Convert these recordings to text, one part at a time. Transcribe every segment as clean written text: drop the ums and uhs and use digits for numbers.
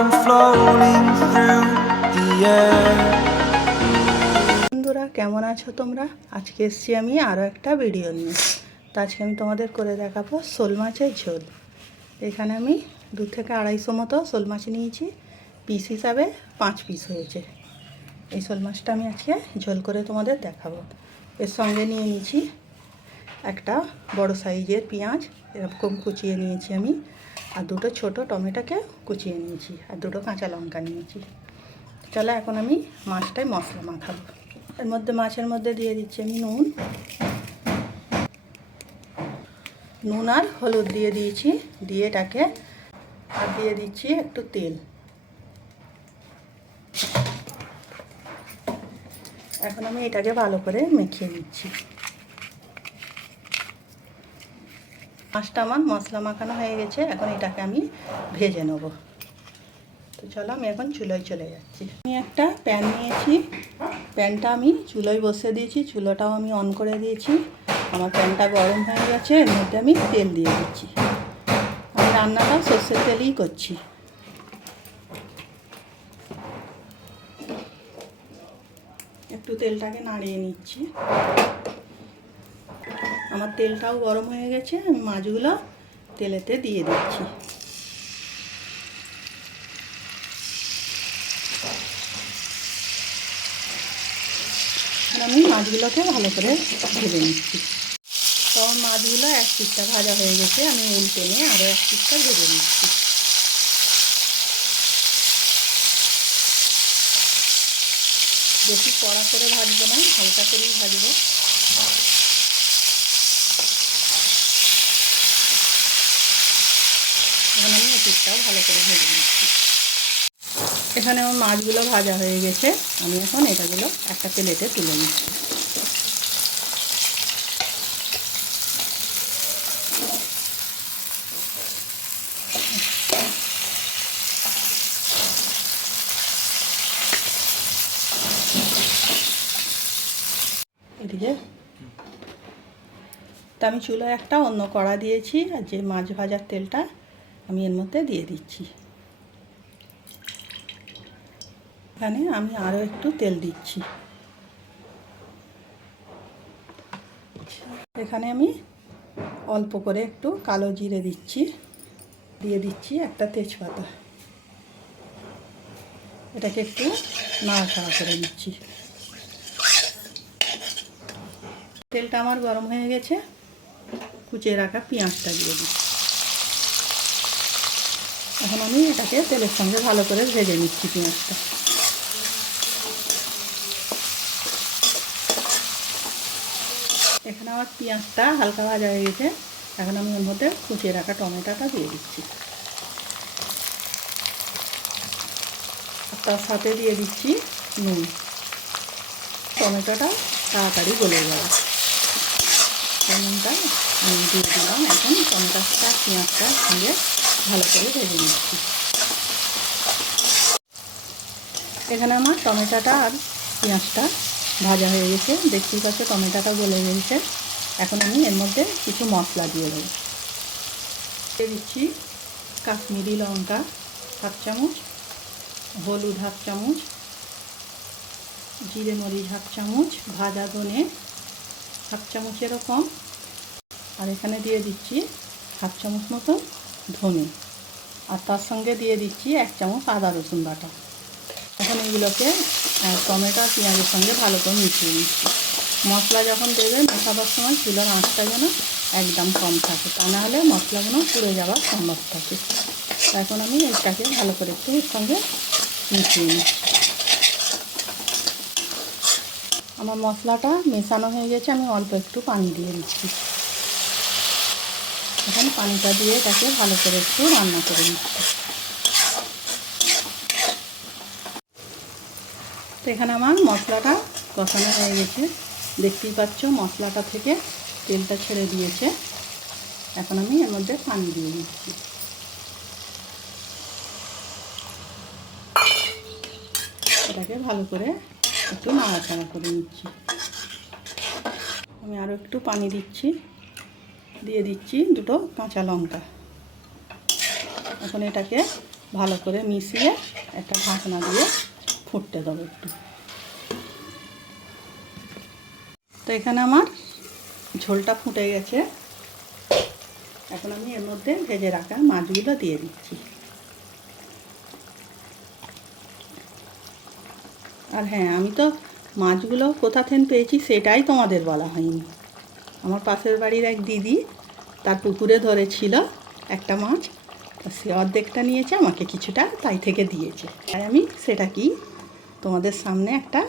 I'm floating through the air. বন্ধুরা কেমন আছো তোমরা? আজকে এসেছি আমি আরও একটা ভিডিও নিয়ে। তো আজকে আমি তোমাদের করে দেখাবো শোল মাছের ঝোল। এখানে আমি 2 থেকে 250 মতো শোল মাছ নিয়েছি, পিস হিসাবে 5 পিস হয়েছে। এই শোল মাছটা আমি আজকে ঝোল করে তোমাদের দেখাবো। এর সঙ্গে নিয়ে নিয়েছি একটা বড় সাইজের পেঁয়াজ, এরকম কুচিয়ে নিয়েছি আমি, আর 2টো ছোটো টমেটোকে কুচিয়ে নিয়েছি, আর 2টো কাঁচা লঙ্কা নিয়েছি। চলো এখন আমি মাছটায় মশলা মাখাবো। এর মধ্যে মাছের মধ্যে দিয়ে দিচ্ছি আমি নুন আর হলুদ দিয়ে দিয়েছি, দিয়ে এটাকে আর দিয়ে দিচ্ছি একটু তেল। এখন আমি এটাকে ভালো করে মেখে নিচ্ছি। মাছটা আমার মশলা মাখানো হয়ে গেছে, এখন এটাকে আমি ভেজে নেব। তো চলো আমি এখন চুলোয় চলে যাচ্ছি। আমি একটা প্যান নিয়েছি, প্যানটা আমি চুলোয় বসিয়ে দিয়েছি, চুলোটাও আমি অন করে দিয়েছি। আমার প্যানটা গরম হয়ে গেছে, এর মধ্যে আমি তেল দিয়ে দিচ্ছি। আমি রান্নাটা সর্ষের তেলেই করছি। একটু তেলটাকে নাড়িয়ে নিচ্ছি। আমার তেলটাও গরম হয়ে গেছে, আমি মাছগুলো তেলেতে দিয়ে দিচ্ছি। আমি মাছগুলোকে ভালো করে ভেজে নিচ্ছি। তো মাছগুলো এক পিসটা ভাজা হয়ে গেছে, আমি উল্টে নিয়ে আরও এক পিসটা ভেজে নিচ্ছি। বেশি কড়া করে ভাজবো না, হালকা করেই ভাজবো। এখন আমি এই পিসটাও ভালো করে ভেজে নিচ্ছি। এখানে আমার মাছগুলো ভাজা হয়ে গেছে, আমি এখন এটাগুলো একটা প্লেটে তুলে নিচ্ছি। এদিকে তা আমি চুলায় একটা অন্য কড়া দিয়েছি, আর যে মাছ ভাজার তেলটা আমি এর মধ্যে দিয়ে দিচ্ছি। এখানে আমি আরও একটু তেল দিচ্ছি। এখানে আমি অল্প করে একটু কালো জিরে দিচ্ছি, দিয়ে দিচ্ছি একটা তেজপাতা। এটাকে একটু নাড়াচাড়া করে দিচ্ছি। তেলটা আমার গরম হয়ে গেছে, কুচিয়ে রাখা পেঁয়াজটা দিয়ে দিচ্ছি। এখন আমি এটাকে তেলের সঙ্গে ভালো করে ভেজে নিচ্ছি পেঁয়াজটা। এখানে আমার পেঁয়াজটা হালকা ভাজা হয়ে গেছে, এখন আমি এর মধ্যে কুচিয়ে রাখা টমেটোটা দিয়ে দিচ্ছি। তার সাথে দিয়ে দিচ্ছি নুন। টমেটোটা তাড়াতাড়ি গলে যাবে, নুনটা আমি দিয়ে দিলাম। এখন টমেটোটা পেঁয়াজটার সঙ্গে ভালো করে ভেজে নিচ্ছি। এখানে আমার টমেটোটা আর পেঁয়াজটা ভাজা হয়ে গেছে, দেখতেই পাচ্ছ টমেটোটা গলে গেছে। এখন আমি এর মধ্যে কিছু মশলা দিয়ে দেবো। দিয়ে দিচ্ছি কাশ্মীরি লঙ্কা হাফ চামচ, হলুদ হাফ চামচ, জিরে মরিচ হাফ চামচ, ভাজা ধনে হাফ চামচ এরকম, আর এখানে দিয়ে দিচ্ছি হাফ চামচ মতো ধনে, আর তার সঙ্গে দিয়ে দিচ্ছি 1 চামচ আদা রসুন বাটা। এখন এগুলোকে টমেটো আর পেঁয়াজের সঙ্গে ভালো করে মিশিয়ে নিচ্ছি। মশলা যখন দেবে মেশাবার সময় চুলার আঁচটা যেন একদম কম থাকে, তা না হলে মশলাগুলো পুড়ে যাওয়ার সম্ভব থাকে। এখন আমি এটাকে ভালো করে একটু এর সঙ্গে মিশিয়ে নিচ্ছি। আমার মশলাটা মেশানো হয়ে গেছে, আমি অল্প একটু পানি দিয়ে দিচ্ছি। এখন পানিটা দিয়ে এটাকে ভালো করে একটু রান্না করে নিচ্ছি। তো এখানে আমার মশলাটা কষানো হয়ে গেছে, দেখতেই পাচ্ছ মশলাটা থেকে তেলটা ছেড়ে দিয়েছে। এখন আমি এর মধ্যে পানি দিয়ে দিচ্ছি। এটাকে ভালো করে একটু নাড়াচাড়া করে নিচ্ছি। আমি আরও একটু পানি দিচ্ছি, দিয়ে দিচ্ছি 2টো কাঁচা লঙ্কা। এখন এটাকে ভালো করে মিশিয়ে একটা ঢাকনা দিয়ে ফুটতে দেবো একটু। তো এখানে আমার ঝোলটা ফুটে গেছে। এখন আমি এর মধ্যে ভেজে রাখা মাছগুলো দিয়ে দিচ্ছি। আর হ্যাঁ, আমি তো মাছগুলো কোথা থেকে পেয়েছি সেটাই তোমাদের বলা হয়নি। আমার পাশের বাড়ির এক দিদি তার পুকুরে ধরেছিল একটা মাছ, সে অর্ধেকটা নিয়েছে, আমাকে কিছুটা তাই থেকে দিয়েছে। তাই আমি সেটা কি তোমাদের সামনে একটা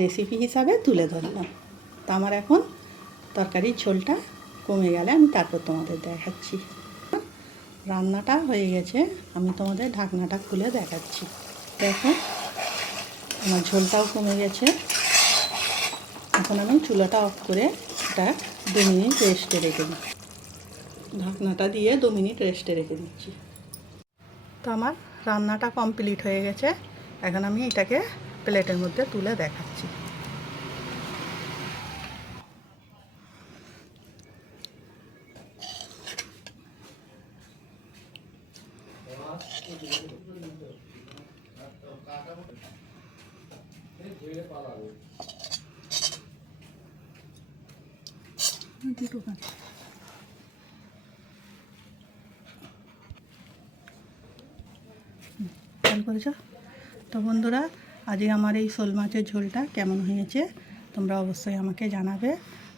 রেসিপি হিসাবে তুলে ধরলাম। তা আমার এখন তরকারির ঝোলটা কমে গেলে আমি তারপর তোমাদের দেখাচ্ছি। রান্নাটা হয়ে গেছে, আমি তোমাদের ঢাকনাটা খুলে দেখাচ্ছি। দেখো আমার ঝোলটাও কমে গেছে। এখন আমি চুলাটা অফ করে এটা 2 মিনিট রেস্টে রেখে দিই। ঢাকনাটা দিয়ে 2 মিনিট রেস্টে রেখে দিচ্ছি। তো আমার রান্নাটা কমপ্লিট হয়ে গেছে। এখন আমি এটাকে প্লেটের মধ্যে তুলে দেখাচ্ছি। খেয়াল করেছ তো বন্ধুরা, আজকে আমার এই শোল মাছের ঝোলটা কেমন হয়েছে তোমরা অবশ্যই আমাকে জানাবে।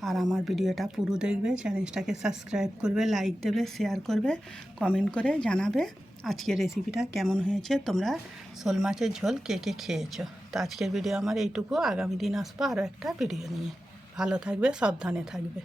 আর আমার ভিডিওটা পুরো দেখবে, চ্যানেলটাকে সাবস্ক্রাইব করবে, লাইক দেবে, শেয়ার করবে, কমেন্ট করে জানাবে আজকের রেসিপিটা কেমন হয়েছে। তোমরা শোল মাছের ঝোল কে কে খেয়েছো। তো আজকের ভিডিও আমার এইটুকু। আগামী দিন আসবো আরও একটা ভিডিও নিয়ে। ভালো থাকবে, সাবধানে থাকবে।